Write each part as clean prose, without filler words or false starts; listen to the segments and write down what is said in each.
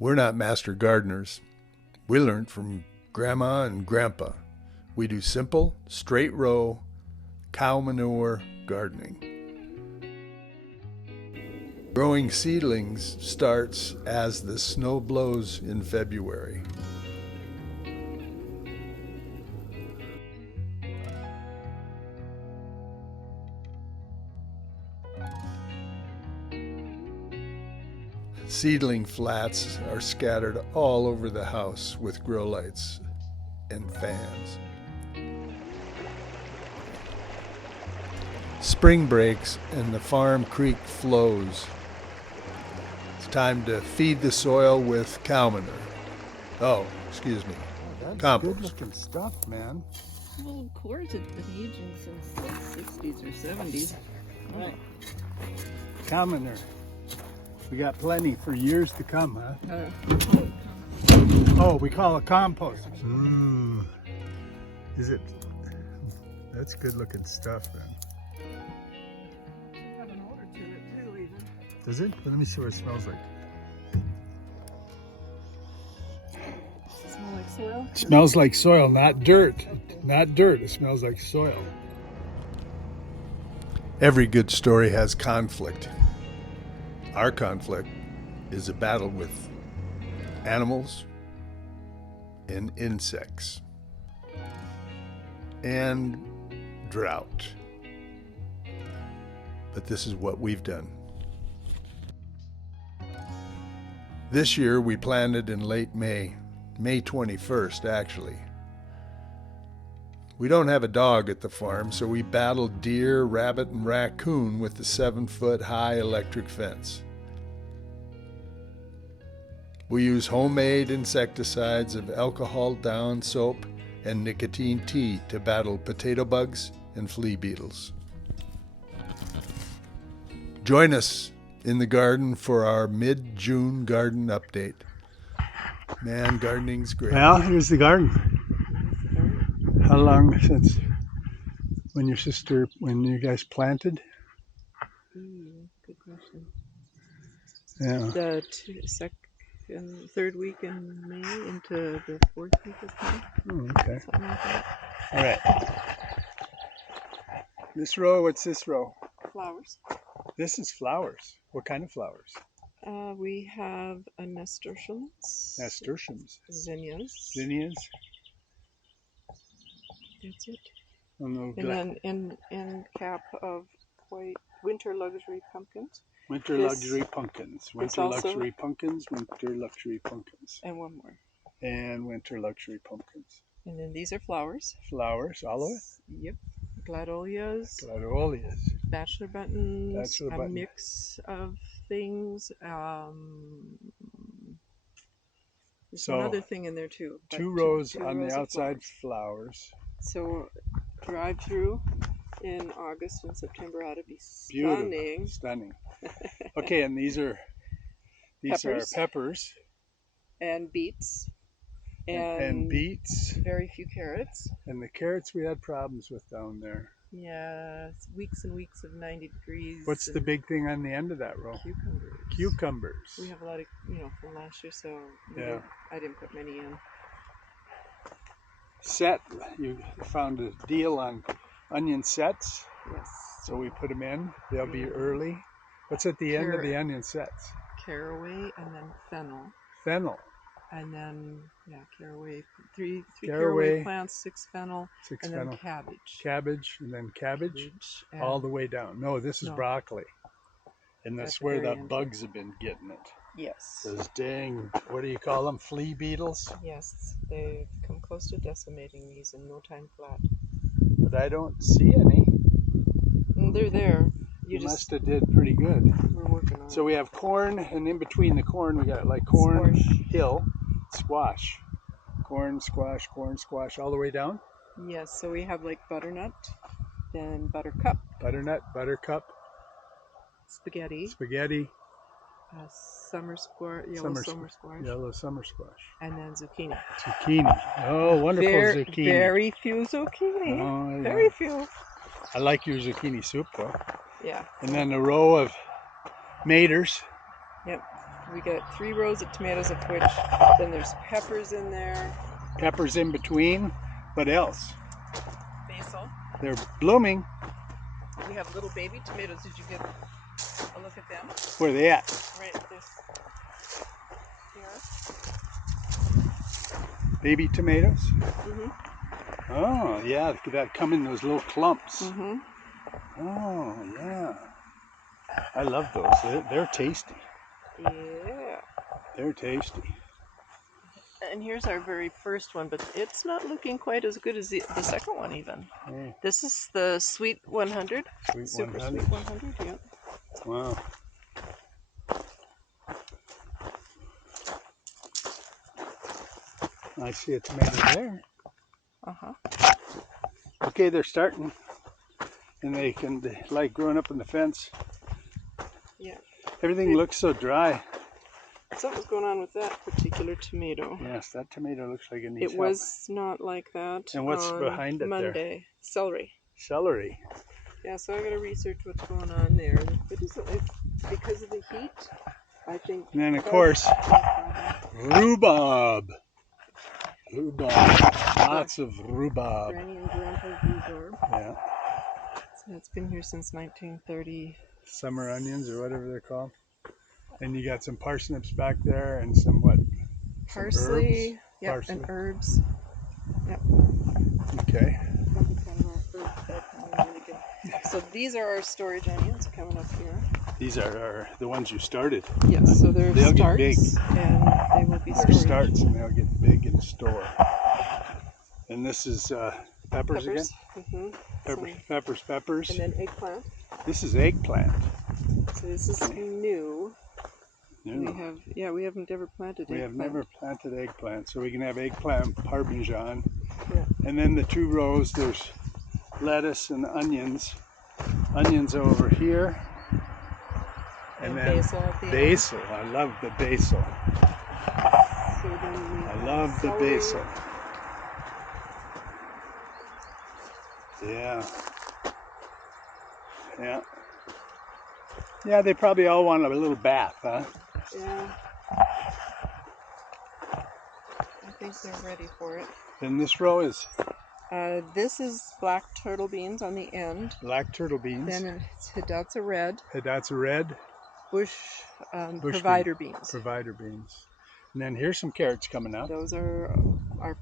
We're not master gardeners. We learned from Grandma and Grandpa. We do simple, straight row, cow manure gardening. Growing seedlings starts as the snow blows in February. Seedling flats are scattered all over the house with grow lights and fans. Spring breaks and the farm creek flows. It's time to feed the soil with cow manure. Oh, excuse me, compost. Good looking stuff, man. Well, of course, it's been aging since the 60s or 70s. Right. Cow manure. We got plenty for years to come, huh? Oh, we call it compost. Ooh, is it? That's good looking stuff, then. Should have an odor to it too, even. Does it? Let me see what it smells like. Does it smell like soil? It smells like soil, not dirt. Not dirt, it smells like soil. Every good story has conflict. Our conflict is a battle with animals and insects and drought. But this is what we've done. This year we planted in late May 21st actually. We don't have a dog at the farm, so we battled deer, rabbit, and raccoon with the 7-foot high electric fence. We use homemade insecticides of alcohol-down soap and nicotine tea to battle potato bugs and flea beetles. Join us in the garden for our mid-June garden update. Man, gardening's great. Well, here's the garden. How long since when you guys planted? Good question. Yeah. The third week in May into the fourth week of May. Oh, okay. Something like that. All right. This row, what's this row? Flowers. This is flowers. What kind of flowers? We have a nasturtiums. Nasturtiums. Zinnias. Zinnias. That's it. Oh, no, And then in cap of white winter luxury pumpkins. winter luxury pumpkins. Winter also- luxury pumpkins. Winter luxury pumpkins. And one more. And winter luxury pumpkins. And then these are flowers. Flowers, olive. Yep. Gladolias. Gladolias. Bachelor buttons. Bachelor a button. mix of things. There's So, another thing in there too. but Two rows two on rows the of outside flowers. flowers. So drive through in August and September ought to be Beautiful. stunning. Stunning. Okay, and these are peppers And beets. and beets. Very few carrots. And the carrots we had problems with down there. Yeah, it's weeks and weeks of 90 degrees. What's the big thing on the end of that row? Cucumbers. Cucumbers. We have a lot of, from last year, so I didn't put many in. Set, you found a deal on onion sets, Yes. so we put them in. They'll be early. What's at the end of the onion sets? Caraway and then fennel. Fennel. And then, caraway. Three Caraway, caraway plants, 6 fennel, 6 and fennel. then cabbage. Cabbage, and then cabbage and all the way down. No, this is broccoli. And that's At the where very the end. bugs have been getting it. Yes. Those dang, what do you call them? Flea beetles? Yes, they've come close to decimating these in no time flat. But I don't see any. And they're there. You must have did pretty good. We're working on So we have corn, and in between the corn we got like corn, hill, squash. Corn, squash, all the way down? Yes, so we have like butternut, then buttercup. Butternut, buttercup. Spaghetti. Summer squash, yellow summer squash. Yellow summer squash. And then zucchini. Zucchini. Oh, wonderful zucchini. Very few zucchini. Oh, yeah. Very few. I like your zucchini soup though. Yeah. And then a row of maters. Yep. We got 3 rows of tomatoes, of which then there's peppers in there. Peppers in between. What else? Basil. They're blooming. We have little baby tomatoes. Did you get a look at them? Where are they at? Right, there's here. Baby tomatoes? Mhm. Oh, yeah, that come in those little clumps. Mhm. Oh, yeah. I love those. They're tasty. Yeah. They're tasty. And here's our very first one, but it's not looking quite as good as the second one even. Oh, This is the Sweet 100. sweet Super 100. Sweet 100, yeah. Wow. I see a tomato there. Uh-huh. Okay, they're starting. And they like growing up in the fence. Yeah. Everything looks so dry. Something's going on with that particular tomato. Yes, that tomato looks like it needs It help. was not like that And what's on behind it there? Monday. Celery. Celery. Yeah, so I gotta research what's going on there. It's because of the heat, I think. And then, of bugs course, are a problem. rhubarb. Rhubarb. Lots of rhubarb. Granny and Grandpa's rhubarb. Yeah. So it's been here since 1930. Summer onions or whatever they're called. And you got some parsnips back there and some what? Some Parsley, herbs? yeah, Parsley. and herbs. Yep. Okay. So these are our storage onions coming up here. These are the ones you started. Yes, so they're They'll get starts, big. and they will be They're storage. starts and they'll get big in store. And this is peppers again? Mm-hmm. Peppers. And then eggplant. This is eggplant. So this is new. Yeah. We haven't ever planted We eggplant. have never planted eggplant, so we can have eggplant parmesan. Yeah. And then the 2 rows, there's lettuce and onions. Onions over here. And then basil at the end. basil. I love the basil. So then we I have love the celery. basil. Yeah. Yeah. Yeah, they probably all want a little bath, huh? Yeah. I think they're ready for it. Then this row is This is black turtle beans on the end. black turtle beans. Then it's Hidatsa red. That's red. Bush Bush provider beans. Provider beans. And then here's some carrots coming up. Those are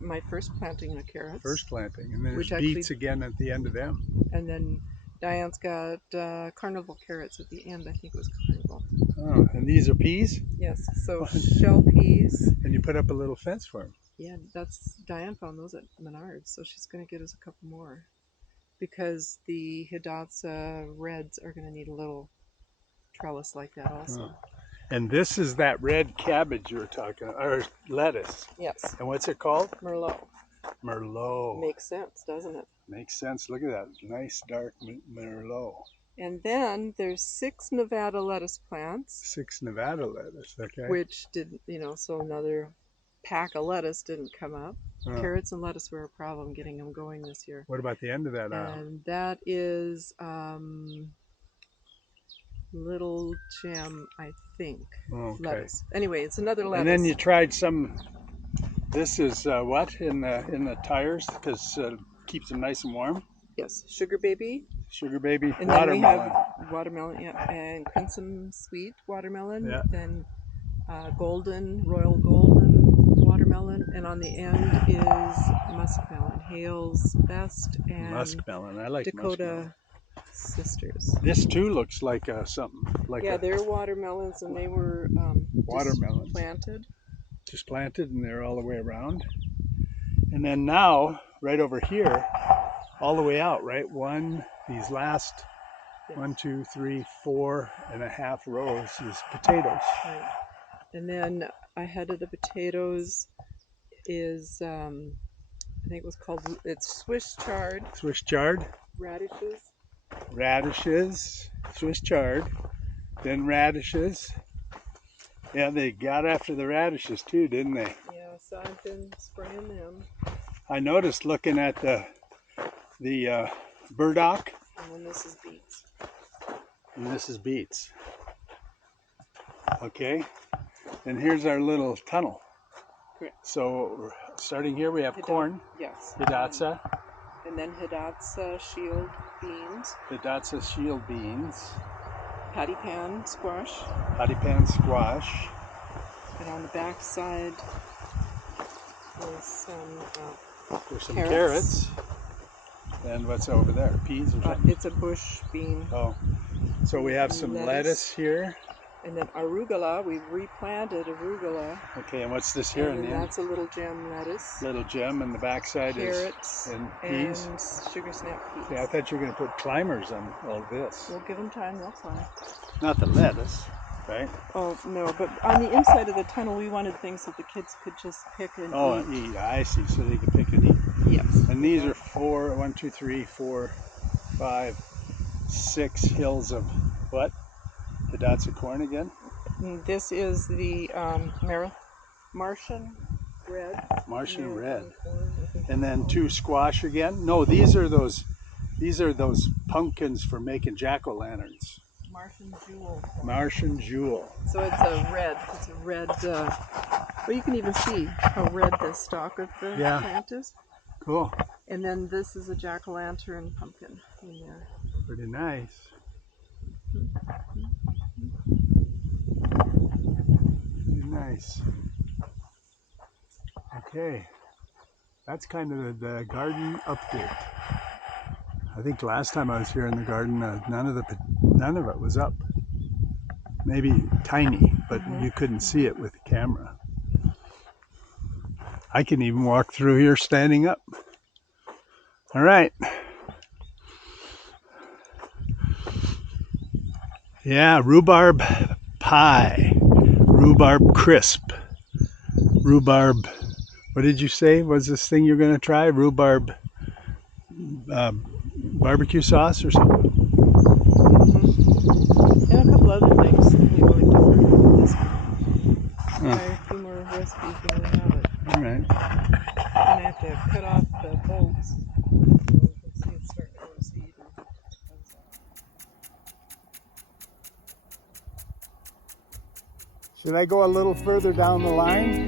my first planting of carrots. First planting. And then Which there's actually- beets again at the end of them. And then Diane's got carnival carrots at the end. I think it was carnival. Oh, and these are peas? Yes, so shell peas. And you put up a little fence for them. Yeah, Diane found those at Menards, so she's going to get us a couple more. Because the Hidatsa reds are going to need a little trellis like that also. Oh. And this is that red cabbage you were talking about, or lettuce. Yes, And what's it called? Merlot. Merlot. Makes sense, doesn't it? Makes sense. Look at that. Nice dark Merlot. And then there's 6 Nevada lettuce plants. 6 Nevada lettuce, okay. Which didn't, so another pack of lettuce didn't come up. Oh. Carrots and lettuce were a problem getting them going this year. What about the end of that aisle? And that is Little Gem, I think. Okay. Lettuce. Anyway, it's another lettuce. And then you tried some. This is what in the tires because keeps them nice and warm. Yes, Sugar Baby. Sugar Baby And watermelon. then we have watermelon, yeah, and Crimson Sweet watermelon. Yeah. Then Royal Golden watermelon, and on the end is muskmelon, Hale's Best, and Muskmelon. I like Dakota muskmelon. Sisters. This too looks like something like They're watermelons, and they were watermelons. Just planted. Just planted, and they're all the way around. And then now, right over here, all the way out, right? These last 1, 2, 3, 4.5 rows is potatoes. Right. And then ahead of the potatoes is, I think it's Swiss chard. Swiss chard. Radishes. Swiss chard. Then radishes. Yeah, they got after the radishes too, didn't they? Yeah, so I've been spraying them. I noticed looking at the burdock. And then this is beets. And this is beets. Okay. And here's our little tunnel. Correct. So starting here, we have corn, Yes. hidatsa, And then hidatsa shield beans, hidatsa shield beans, patty pan squash, pan squash, and on the back side is some there's some carrots. carrots, and what's over there? Peas or something? It's a bush bean. Oh, so we have some lettuce here. And then arugula, we've replanted arugula. Okay, and what's this here? And then that's a little gem lettuce. Little gem, and the backside carrots is peas. and sugar snap peas. Yeah, I thought you were going to put climbers on all this. We'll give them time, they'll climb. Not the lettuce, right? Oh, no, but on the inside of the tunnel, we wanted things that the kids could just pick and eat. Eat. I see, so they can pick and eat. Yes. And these are 1, 2, 3, 4, 5, 6 hills of what? Hidatsa corn again? This is the Martian red. Martian red. And then 2 squash again? No, these are those pumpkins for making jack-o'-lanterns. Martian jewel. Martian jewel. So it's a red. Well, you can even see how red the stalk of the plant is. Cool. And then this is a jack-o'-lantern pumpkin in there. Pretty nice. Pretty nice. Okay. That's kind of the garden update. I think last time I was here in the garden, none of it was up. Maybe tiny, but you couldn't see it with the camera. I can even walk through here standing up. All right. Yeah, rhubarb pie, rhubarb crisp, rhubarb, what did you say was this thing you're going to try? Rhubarb barbecue sauce or something? And a couple other things that we really don't remember this one. Try a few more recipes when we have it. All right. And I have to cut off the bolts so you can see it's starting to grow seed. Should I go a little further down the line?